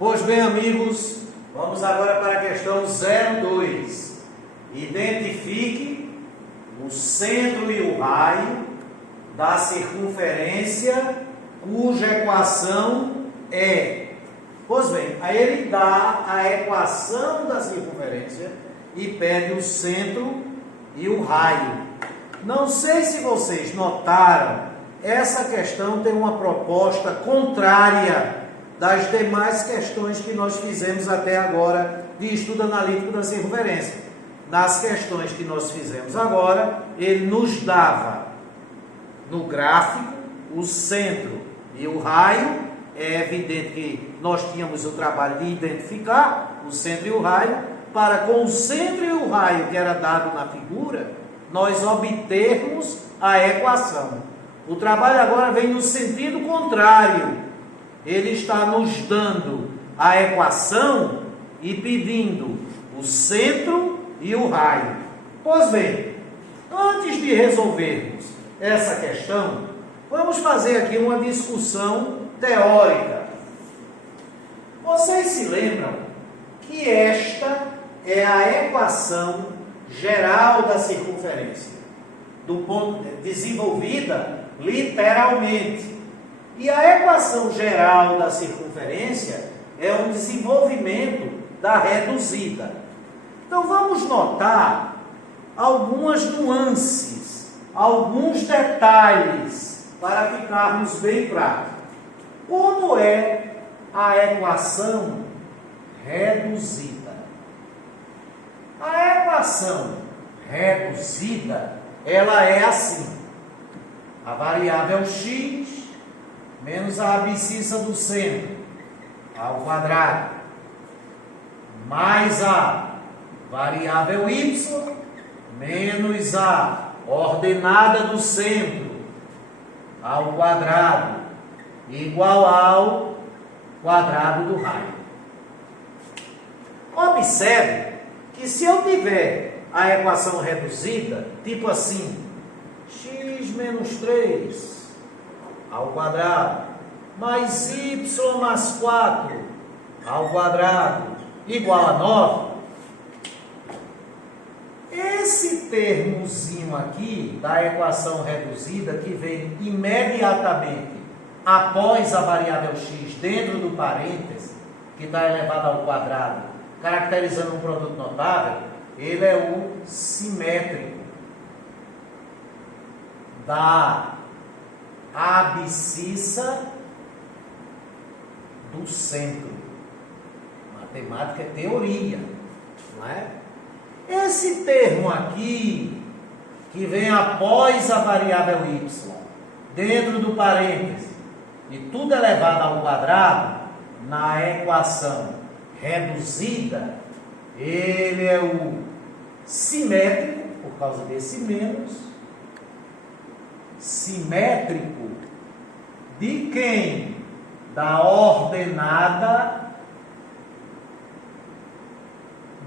Pois bem, amigos, vamos agora para a questão 02. Identifique o centro e o raio da circunferência cuja equação é... Pois bem, aí ele dá a equação da circunferência e pede o centro e o raio. Não sei se vocês notaram, essa questão tem uma proposta contrária das demais questões que nós fizemos até agora de estudo analítico da circunferência. Nas questões que nós fizemos agora, ele nos dava no gráfico o centro e o raio. É evidente que nós tínhamos o trabalho de identificar o centro e o raio, para com o centro e o raio que era dado na figura, nós obtermos a equação. O trabalho agora vem no sentido contrário. Ele está nos dando a equação e pedindo o centro e o raio. Pois bem, antes de resolvermos essa questão, vamos fazer aqui uma discussão teórica. Vocês se lembram que esta é a equação geral da circunferência, desenvolvida literalmente. E a equação geral da circunferência é um desenvolvimento da reduzida. Então vamos notar algumas nuances, alguns detalhes, para ficarmos bem práticos. Como é a equação reduzida? A equação reduzida, ela é assim: a variável x menos a abscissa do centro ao quadrado, mais a variável y menos a ordenada do centro ao quadrado, igual ao quadrado do raio. Observe que se eu tiver a equação reduzida, tipo assim, x menos 3 ao quadrado, mais y mais 4 ao quadrado, igual a 9, esse termozinho aqui da equação reduzida, que vem imediatamente após a variável x dentro do parêntese, que está elevado ao quadrado, caracterizando um produto notável, ele é o simétrico da abscissa do centro. Matemática é teoria, não é? Esse termo aqui, que vem após a variável y, dentro do parêntese, e tudo elevado ao quadrado, na equação reduzida, ele é o simétrico, por causa desse menos, simétrico de quem? Da ordenada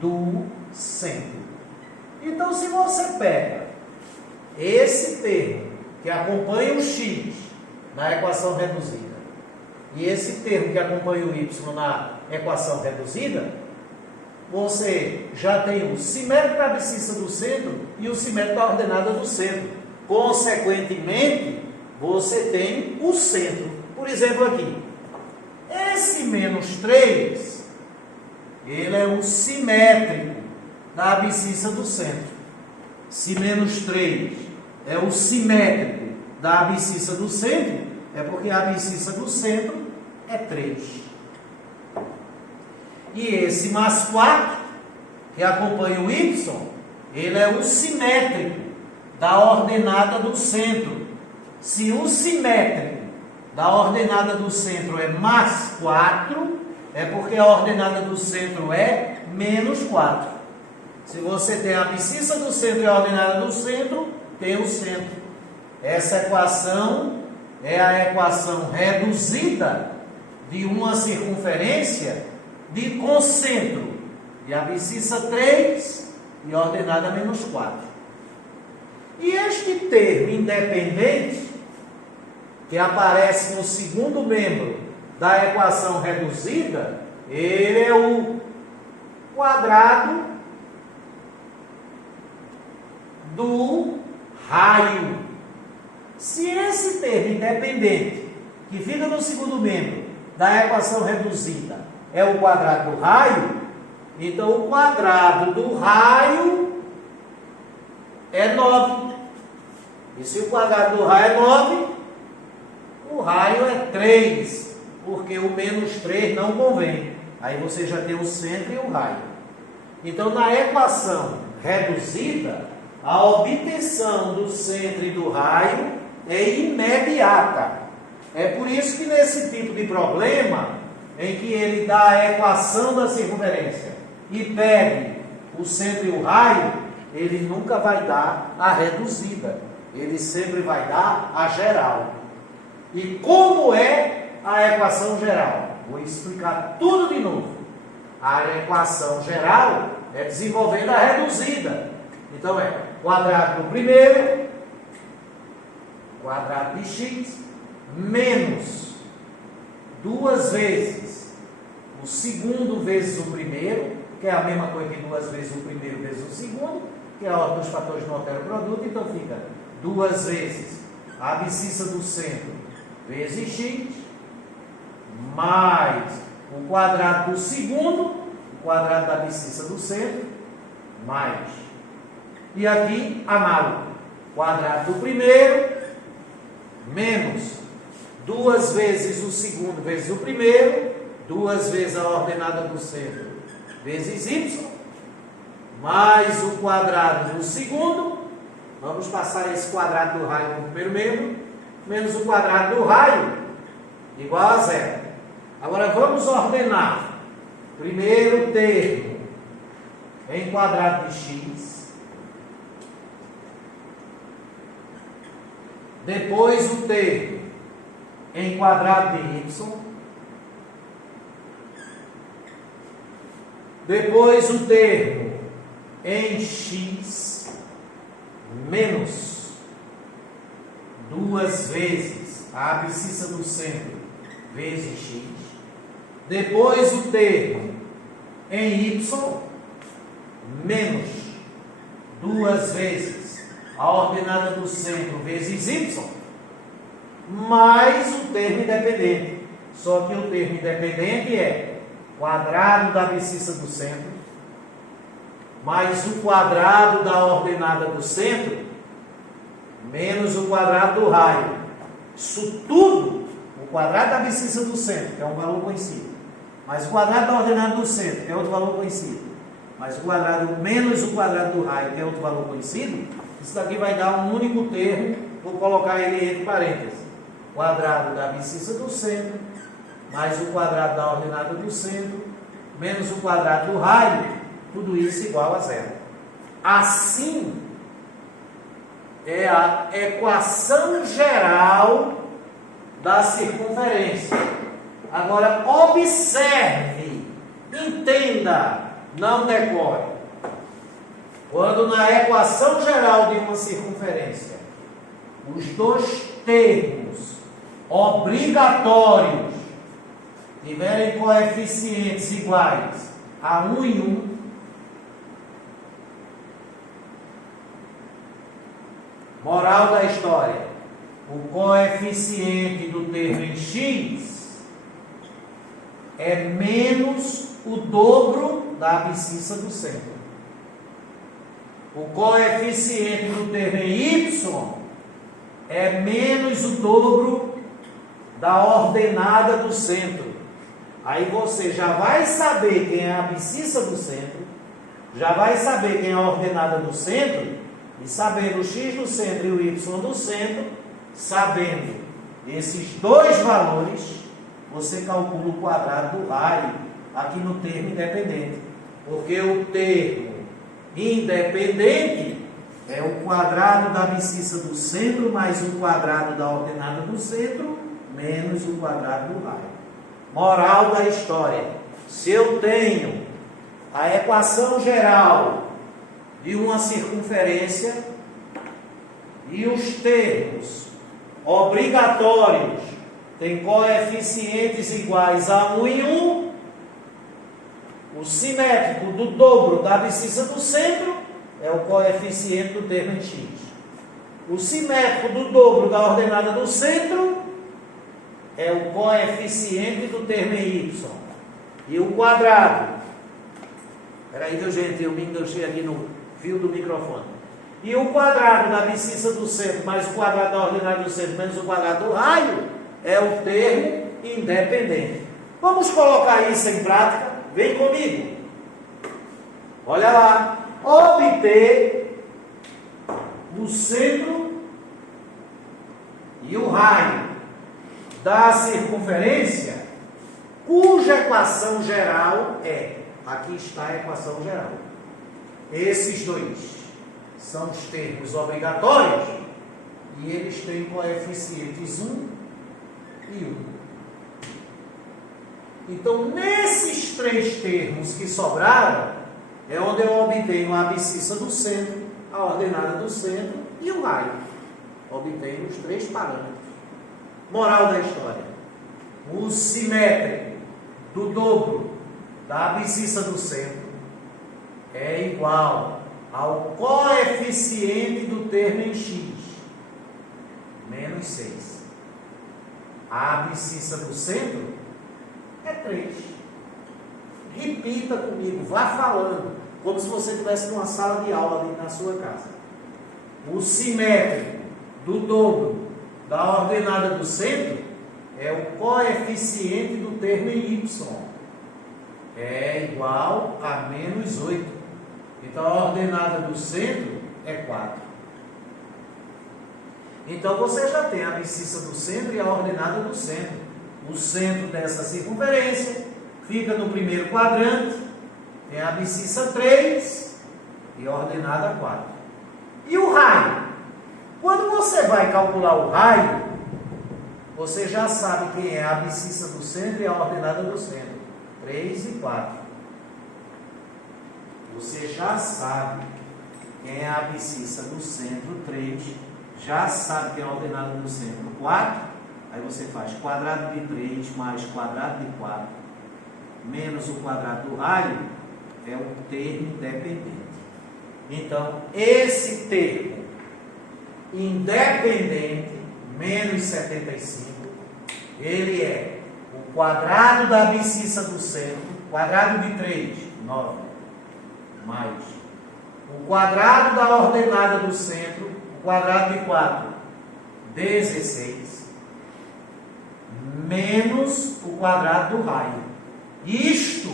do centro. Então, se você pega esse termo que acompanha o x na equação reduzida e esse termo que acompanha o y na equação reduzida, você já tem o simétrico da abscissa do centro e o simétrico da ordenada do centro. Consequentemente, você tem o centro. Por exemplo, aqui, esse menos 3, ele é o simétrico da abscissa do centro. Se menos 3 é o simétrico da abscissa do centro, é porque a abscissa do centro é 3. E esse mais 4, que acompanha o y, ele é o simétrico da ordenada do centro. Se o simétrico da ordenada do centro é mais 4, é porque a ordenada do centro é menos 4. Se você tem a abscissa do centro e a ordenada do centro, tem o centro. Essa equação é a equação reduzida de uma circunferência com centro e abscissa 3 e ordenada menos 4. E este termo independente, que aparece no segundo membro da equação reduzida, Ele é o quadrado do raio. Se esse termo independente, que fica no segundo membro da equação reduzida, é o quadrado do raio, então o quadrado do raio é 9. E se o quadrado do raio é 9, o raio é 3, porque o menos 3 não convém. Aí você já tem o centro e o raio. Então, na equação reduzida, a obtenção do centro e do raio é imediata. É por isso que nesse tipo de problema, em que ele dá a equação da circunferência e pede o centro e o raio, ele nunca vai dar a reduzida. Ele sempre vai dar a geral. E como é a equação geral? Vou explicar tudo de novo. A equação geral é desenvolvendo a reduzida. Então é quadrado do primeiro, quadrado de x, menos 2 vezes o segundo vezes o primeiro, que é a mesma coisa que 2 vezes o primeiro vezes o segundo, que é a ordem dos fatores não altera o produto, então fica 2 vezes a abscissa do centro vezes x, mais o quadrado do segundo, o quadrado da abscissa do centro, mais. E aqui, análogo, quadrado do primeiro, menos 2 vezes o segundo vezes o primeiro, 2 vezes a ordenada do centro vezes y, mais o quadrado do segundo, vamos passar esse quadrado do raio no primeiro membro, menos o quadrado do raio, igual a 0. Agora vamos ordenar. Primeiro termo em quadrado de x, depois o termo em quadrado de y, depois o termo em x, menos 2 vezes a abscissa do centro vezes x, depois o termo em y, menos 2 vezes a ordenada do centro vezes y, mais o termo independente. Só que o termo independente é quadrado da abscissa do centro, mais o quadrado da ordenada do centro, menos o quadrado do raio. Isso tudo, o quadrado da abscissa do centro, que é um valor conhecido, mais o quadrado da ordenada do centro, que é outro valor conhecido, mais o quadrado menos o quadrado do raio, que é outro valor conhecido, isso daqui vai dar um único termo, vou colocar ele entre parênteses. Quadrado da abscissa do centro, mais o quadrado da ordenada do centro, menos o quadrado do raio, tudo isso igual a 0. Assim, é a equação geral da circunferência. Agora, observe, entenda, não decore. Quando na equação geral de uma circunferência, os dois termos obrigatórios tiverem coeficientes iguais a 1 e 1, moral da história, o coeficiente do termo em x é menos o dobro da abscissa do centro. O coeficiente do termo em y é menos o dobro da ordenada do centro. Aí você já vai saber quem é a abscissa do centro, já vai saber quem é a ordenada do centro, e sabendo o x do centro e o y do centro, sabendo esses dois valores, você calcula o quadrado do raio aqui no termo independente. Porque o termo independente é o quadrado da abscissa do centro mais o quadrado da ordenada do centro menos o quadrado do raio. Moral da história: se eu tenho a equação geral de uma circunferência e os termos obrigatórios têm coeficientes iguais a 1 e 1, O simétrico do dobro da abscissa do centro é o coeficiente do termo em x. O simétrico do dobro da ordenada do centro é o coeficiente do termo em y. E o quadrado, espera aí, gente, eu me enganchei aqui no fio do microfone. E o quadrado da abscissa do centro mais o quadrado da ordenada do centro menos o quadrado do raio é o termo independente. Vamos colocar isso em prática? Vem comigo. Olha lá. Obter o centro e o raio da circunferência, cuja equação geral é, aqui está a equação geral. Esses dois são os termos obrigatórios e eles têm coeficientes 1 e 1. Então, nesses três termos que sobraram, é onde eu obtenho a abscissa do centro, a ordenada do centro e o raio. Obtenho os três parâmetros. Moral da história: o simétrico do dobro da abscissa do centro é igual ao coeficiente do termo em x, menos 6. A abscissa do centro é 3. Repita comigo, vá falando, como se você estivesse numa sala de aula ali na sua casa. O simétrico do dobro da ordenada do centro é o coeficiente do termo em y. É igual a menos 8. Então, a ordenada do centro é 4. Então, você já tem a abscissa do centro e a ordenada do centro. O centro dessa circunferência fica no primeiro quadrante, tem a abscissa 3 e a ordenada 4. E o raio? Quando você vai calcular o raio, você já sabe quem é a abscissa do centro e a ordenada do centro. 3 e 4. Você já sabe quem é a abscissa do centro, 3. Já sabe quem é a ordenada do centro, 4. Aí você faz quadrado de 3 mais quadrado de 4 menos o quadrado do raio, é o termo independente. Então, esse termo independente, menos 75, ele é o quadrado da abscissa do centro, quadrado de 3, 9, mais o quadrado da ordenada do centro, o quadrado de 4, 16, menos o quadrado do raio. Isto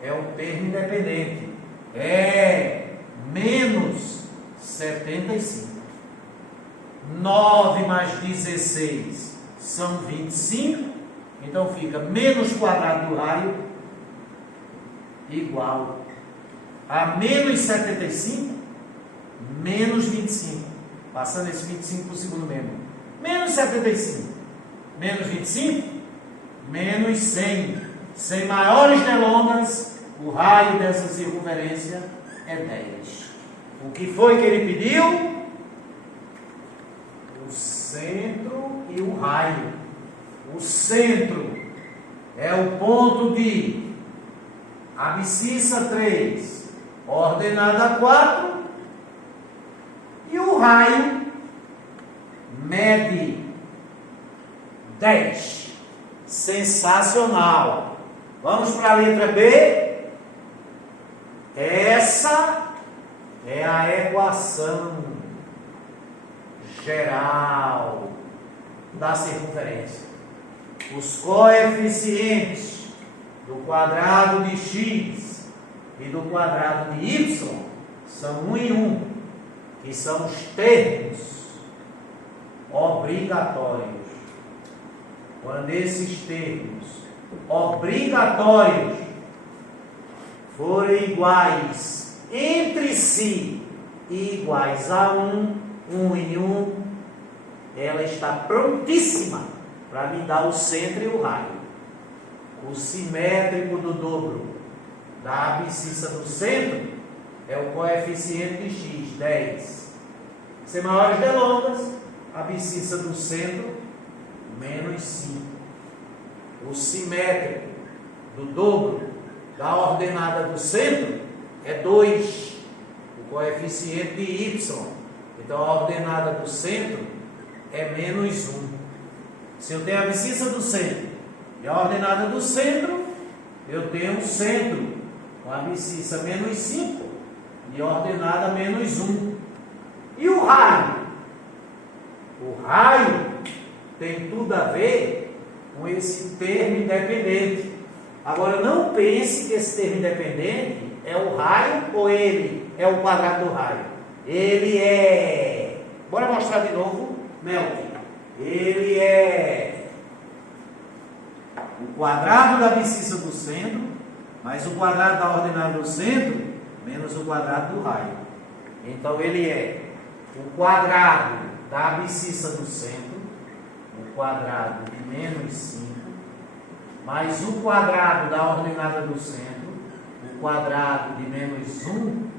é o termo independente. É menos 75. 9 mais 16 são 25. Então fica menos quadrado do raio igual a menos 75 menos 25. Passando esse 25 para o segundo membro. Menos 75 menos 25 menos 100. Sem maiores delongas, o raio dessa circunferência é 10. O que foi que ele pediu? O centro e o raio. O centro é o ponto de abscissa 3, ordenada 4, e o raio mede 10. Sensacional! Vamos para a letra B. Essa é a equação geral da circunferência. Os coeficientes do quadrado de x e do quadrado de y são 1 e 1, que são os termos obrigatórios. Quando esses termos obrigatórios forem iguais entre si e iguais a 1, 1 e 1, ela está prontíssima para me dar o centro e o raio. O simétrico do dobro da abscissa do centro é o coeficiente de x, 10. Sem maiores delongas, a abscissa do centro, menos 5. O simétrico do dobro da ordenada do centro é 2, o coeficiente de y. Então a ordenada do centro é menos 1. Se eu tenho a abscissa do centro e a ordenada do centro, eu tenho o centro com a abscissa menos 5 e a ordenada menos 1. E o raio? O raio tem tudo a ver com esse termo independente. Agora, não pense que esse termo independente é o raio ou ele é o quadrado do raio. Ele é... Bora mostrar de novo, Melk. Ele é o quadrado da abscissa do centro, mais o quadrado da ordenada do centro, menos o quadrado do raio. Então, ele é o quadrado da abscissa do centro, o quadrado de menos 5, mais o quadrado da ordenada do centro, o quadrado de menos 1,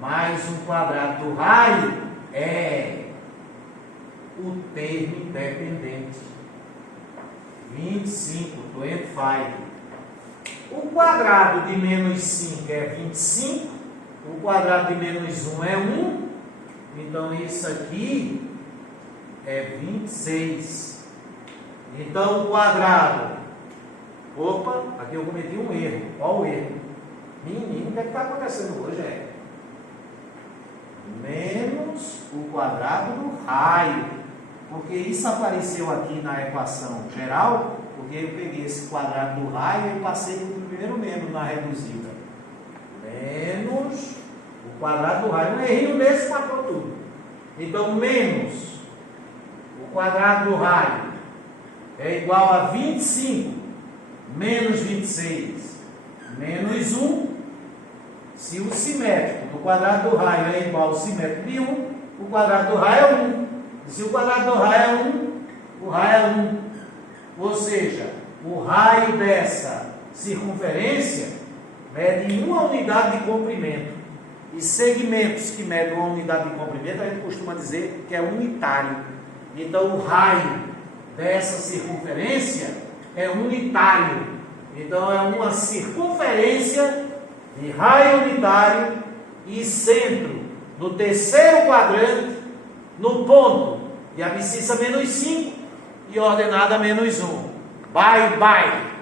mais o quadrado do raio, é o termo independente. 25, 25. O quadrado de menos 5 é 25, o quadrado de menos 1 é 1, então isso aqui é 26. Então o quadrado... Opa, aqui eu cometi um erro. Qual o erro? Menino, o que está acontecendo hoje? É menos o quadrado do raio. Porque isso apareceu aqui na equação geral, porque eu peguei esse quadrado do raio e passei para o primeiro membro na reduzida. Menos o quadrado do raio. Um errinho desse matou tudo. Então, menos o quadrado do raio é igual a 25 menos 26 menos 1. Se o simétrico do quadrado do raio é igual ao simétrico de 1, o quadrado do raio é 1. E se o quadrado do raio é 1, o raio é 1. Ou seja, o raio dessa circunferência mede uma unidade de comprimento. E segmentos que medem uma unidade de comprimento, a gente costuma dizer que é unitário. Então, o raio dessa circunferência é unitário. Então, é uma circunferência de raio unitário e centro no terceiro quadrante, no ponto de abscissa menos 5 e ordenada menos 1. Bye, bye!